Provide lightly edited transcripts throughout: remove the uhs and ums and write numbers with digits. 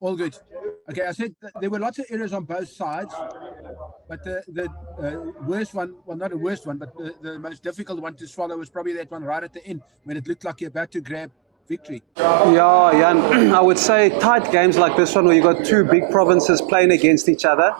All good. Okay, I said there were lots of errors on both sides, but the worst one, well, not the worst one, but the most difficult one to swallow was probably that one right at the end when it looked like you're about to grab victory. Yeah, and I would say tight games like this one where you've got two big provinces playing against each other,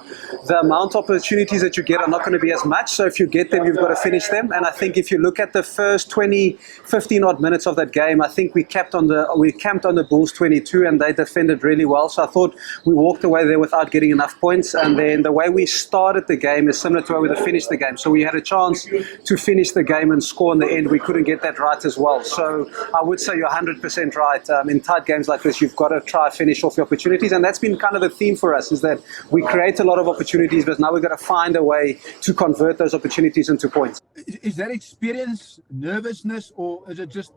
the amount of opportunities that you get are not going to be as much. So if you get them, you've got to finish them. And I think if you look at the first 20, 15 odd minutes of that game, I think we camped on the Bulls 22 and they defended really well. So I thought we walked away there without getting enough points. And then the way we started the game is similar to how we finished the game. So we had a chance to finish the game and score in the end. We couldn't get that right as well. So I would say you're 100% right. In tight games like this, you've got to try to finish off your opportunities. And that's been kind of the theme for us, is that we create a lot of opportunities, but now we've got to find a way to convert those opportunities into points. Is that experience, nervousness, or is it just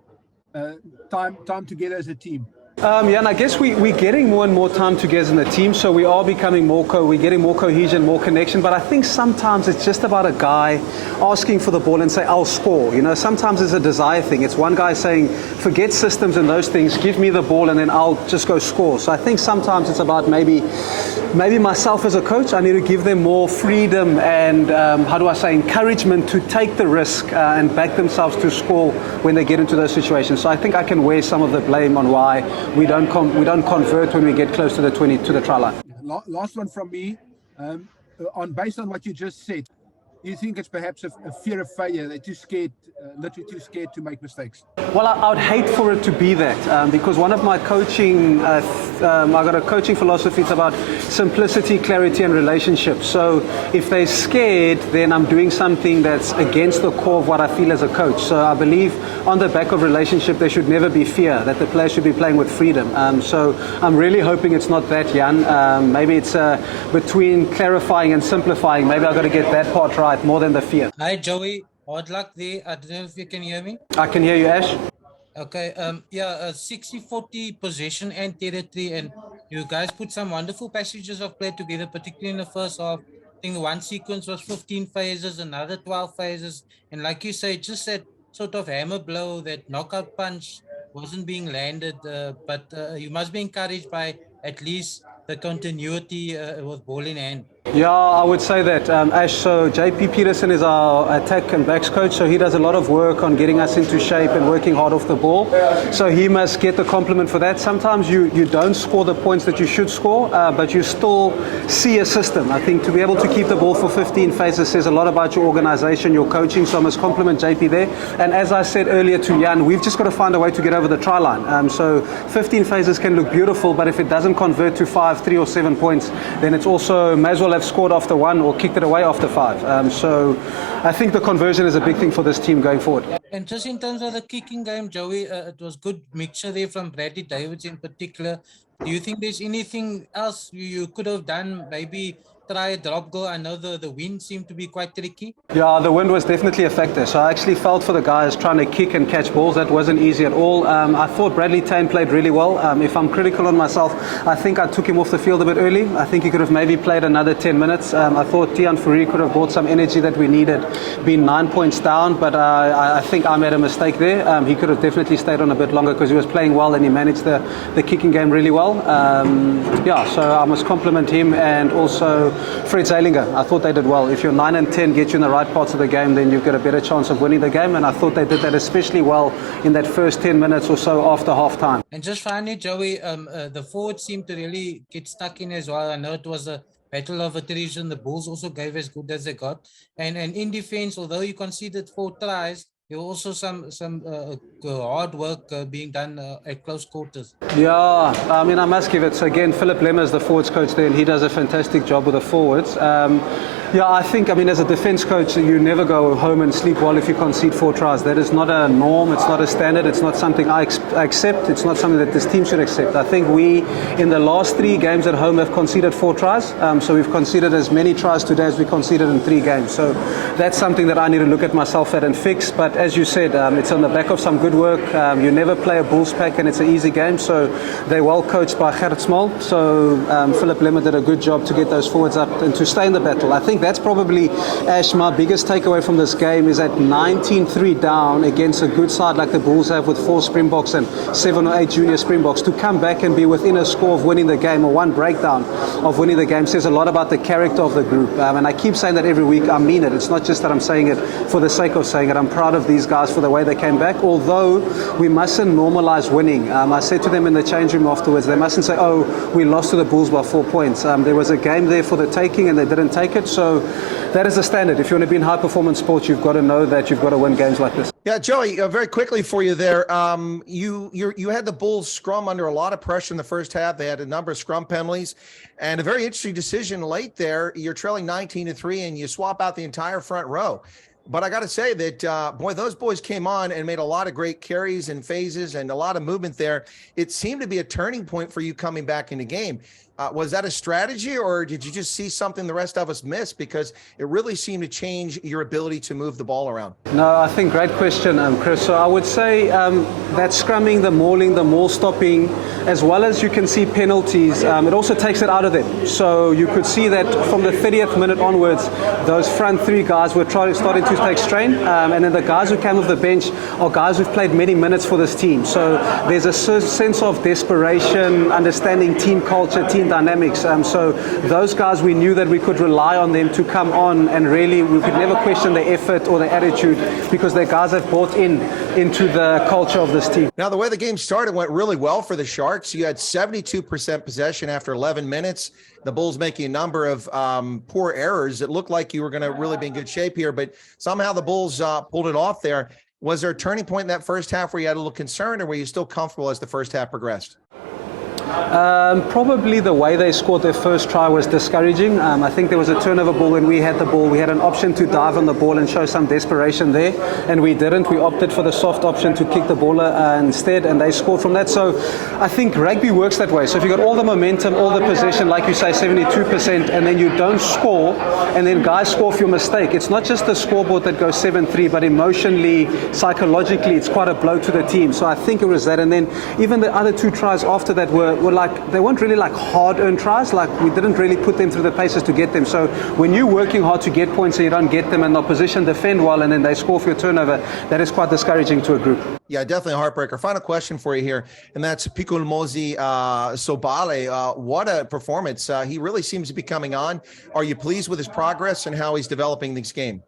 time together as a team? Yeah, and I guess we're getting more and more time together in the team, so we are becoming we're getting more cohesion, more connection. But I think sometimes it's just about a guy asking for the ball and say, I'll score. You know, sometimes it's a desire thing. It's one guy saying, forget systems and those things, give me the ball and then I'll just go score. So I think sometimes it's about maybe myself as a coach, I need to give them more freedom and, encouragement to take the risk and back themselves to score when they get into those situations. So I think I can wear some of the blame on why we don't convert when we get close to the try line. Last one from me. Based on what you just said, do you think it's perhaps a fear of failure? They're too scared, literally too scared to make mistakes? Well, I would hate for it to be that because one of my coaching, I got a coaching philosophy. It's about simplicity, clarity, and relationships. So if they're scared, then I'm doing something that's against the core of what I feel as a coach. So I believe on the back of relationship, there should never be fear, that the player should be playing with freedom. So I'm really hoping it's not that, Jan. Maybe it's between clarifying and simplifying. Maybe I've got to get that part right more than the fear. Hi, Joey. Hard luck there. I don't know if you can hear me. I can hear you, Ash. Okay. 60-40 possession and territory, and you guys put some wonderful passages of play together, particularly in the first half. I think one sequence was 15 phases, another 12 phases, and like you say, just that sort of hammer blow, that knockout punch wasn't being landed. But you must be encouraged by at least the continuity with ball in hand. Yeah, I would say that, Ash. So JP Peterson is our attack and backs coach, so he does a lot of work on getting us into shape and working hard off the ball. So he must get the compliment for that. Sometimes you don't score the points that you should score, but you still see a system. I think to be able to keep the ball for 15 phases says a lot about your organization, your coaching, so I must compliment JP there. And as I said earlier to Jan, we've just got to find a way to get over the try line. So 15 phases can look beautiful, but if it doesn't convert to 5, 3 or 7 points, then it's also may as well have scored after 1 or kicked it away after 5. So I think the conversion is a big thing for this team going forward. And just in terms of the kicking game, Joey, it was good mixture there from Bradley Davids in particular. Do you think there's anything else you could have done? Maybe try a drop goal. I know the wind seemed to be quite tricky. Yeah, the wind was definitely a factor. So I actually felt for the guys trying to kick and catch balls. That wasn't easy at all. I thought Bradley Taine played really well. If I'm critical on myself, I think I took him off the field a bit early. I think he could have maybe played another 10 minutes. I thought Tiaan Fourie could have brought some energy that we needed, being 9 points down, but I think I made a mistake there. He could have definitely stayed on a bit longer because he was playing well and he managed the kicking game really well. So I must compliment him and also Fred Zeilinger. I thought they did well. If you're 9 and 10 get you in the right parts of the game, then you've got a better chance of winning the game, and I thought they did that especially well in that first 10 minutes or so after half time. And just finally, Joey, the forwards seemed to really get stuck in as well. I know it was a battle of attrition. The Bulls also gave as good as they got. And in defense, although you conceded 4 tries, there were also some hard work being done at close quarters. Yeah, I mean, I must give it. So again, Philip Lemmer is the forwards coach there, and he does a fantastic job with the forwards. I think, as a defense coach, you never go home and sleep well if you concede 4 tries. That is not a norm. It's not a standard. It's not something I accept. It's not something that this team should accept. I think we, in the last 3 games at home, have conceded 4 tries. So we've conceded as many tries today as we conceded in 3 games. So that's something that I need to look at myself at and fix. But as you said, it's on the back of some good work. You never play a Bulls pack and it's an easy game. So they're well coached by Gerrit Small. So Philip Lemmer did a good job to get those forwards up and to stay in the battle. I think that's probably, Ash, my biggest takeaway from this game is at 19-3 down against a good side like the Bulls have with 4 Springboks and 7 or 8 junior Springboks, to come back and be within a score of winning the game, or one breakdown of winning the game, says a lot about the character of the group. And I keep saying that every week. I mean it. It's not just that I'm saying it for the sake of saying it. I'm proud of these guys for the way they came back, although we mustn't normalize winning. I said to them in the change room afterwards, they mustn't say, oh, we lost to the Bulls by 4 points. There was a game there for the taking and they didn't take it. So that is the standard. If you want to be in high performance sports, you've got to know that you've got to win games like this. Yeah, Joey, very quickly for you there. You had the Bulls scrum under a lot of pressure in the first half. They had a number of scrum penalties and a very interesting decision late there. You're trailing 19-3 and you swap out the entire front row. But I got to say that, boy, those boys came on and made a lot of great carries and phases and a lot of movement there. It seemed to be a turning point for you coming back in the game. Was that a strategy, or did you just see something the rest of us missed? Because it really seemed to change your ability to move the ball around. No, I think great question, Chris. So I would say that scrumming, the mauling, the maul stopping, as well as you can see penalties, it also takes it out of them. So you could see that from the 30th minute onwards, those front 3 guys were starting to take strain. And then the guys who came off the bench are guys who've played many minutes for this team. So there's a sense of desperation, understanding team culture, team dynamics. So those guys, we knew that we could rely on them to come on, and really we could never question their effort or their attitude, because their guys have bought into the culture of this team. Now, the way the game started went really well for the Sharks. You had 72% possession after 11 minutes. The Bulls making a number of poor errors. It looked like you were going to really be in good shape here, but somehow the Bulls pulled it off there. Was there a turning point in that first half where you had a little concern, or were you still comfortable as the first half progressed? Probably the way they scored their first try was discouraging. I think there was a turnover ball when we had the ball. We had an option to dive on the ball and show some desperation there, and we didn't. We opted for the soft option to kick the ball instead, and they scored from that. So I think rugby works that way. So if you got all the momentum, all the possession, like you say, 72%, and then you don't score, and then guys score for your mistake, it's not just the scoreboard that goes 7-3, but emotionally, psychologically, it's quite a blow to the team. So I think it was that. And then even the other 2 tries after that were like, they weren't really like hard-earned tries. Like, we didn't really put them through the paces to get them. So when you're working hard to get points and you don't get them, and the opposition defend well and then they score for your turnover, that is quite discouraging to a group. Yeah, definitely a heartbreaker. Final question for you here, and that's Pikulmozi Sobale. What a performance. He really seems to be coming on. Are you pleased with his progress and how he's developing this game?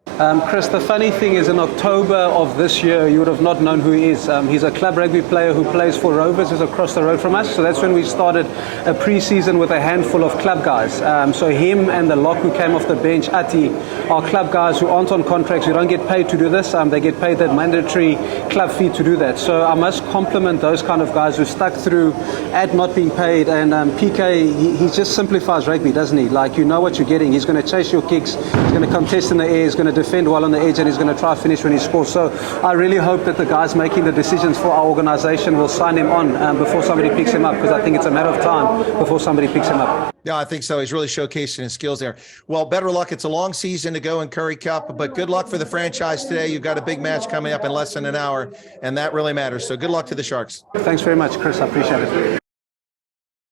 Chris, the funny thing is, in October of this year, you would have not known who he is. He's a club rugby player who plays for Rovers, who's across the road from us. So that's when we started a pre-season with a handful of club guys. So him and the lock who came off the bench, Ati, are club guys who aren't on contracts, who don't get paid to do this. They get paid that mandatory club fee to do that. So I must compliment those kind of guys who stuck through at not being paid. And PK, he just simplifies rugby, doesn't he? Like, you know what you're getting. He's going to chase your kicks, he's going to contest in the air, he's going to defend well on the edge, and he's going to try to finish when he scores. So I really hope that the guys making the decisions for our organization will sign him on before somebody picks him up, because I think it's a matter of time before somebody picks him up. Yeah, I think so. He's really showcasing his skills there. Well, better luck. It's a long season to go in Currie Cup, but good luck for the franchise today. You've got a big match coming up in less than an hour, and that really matters. So good luck to the Sharks. Thanks very much, Chris. I appreciate it.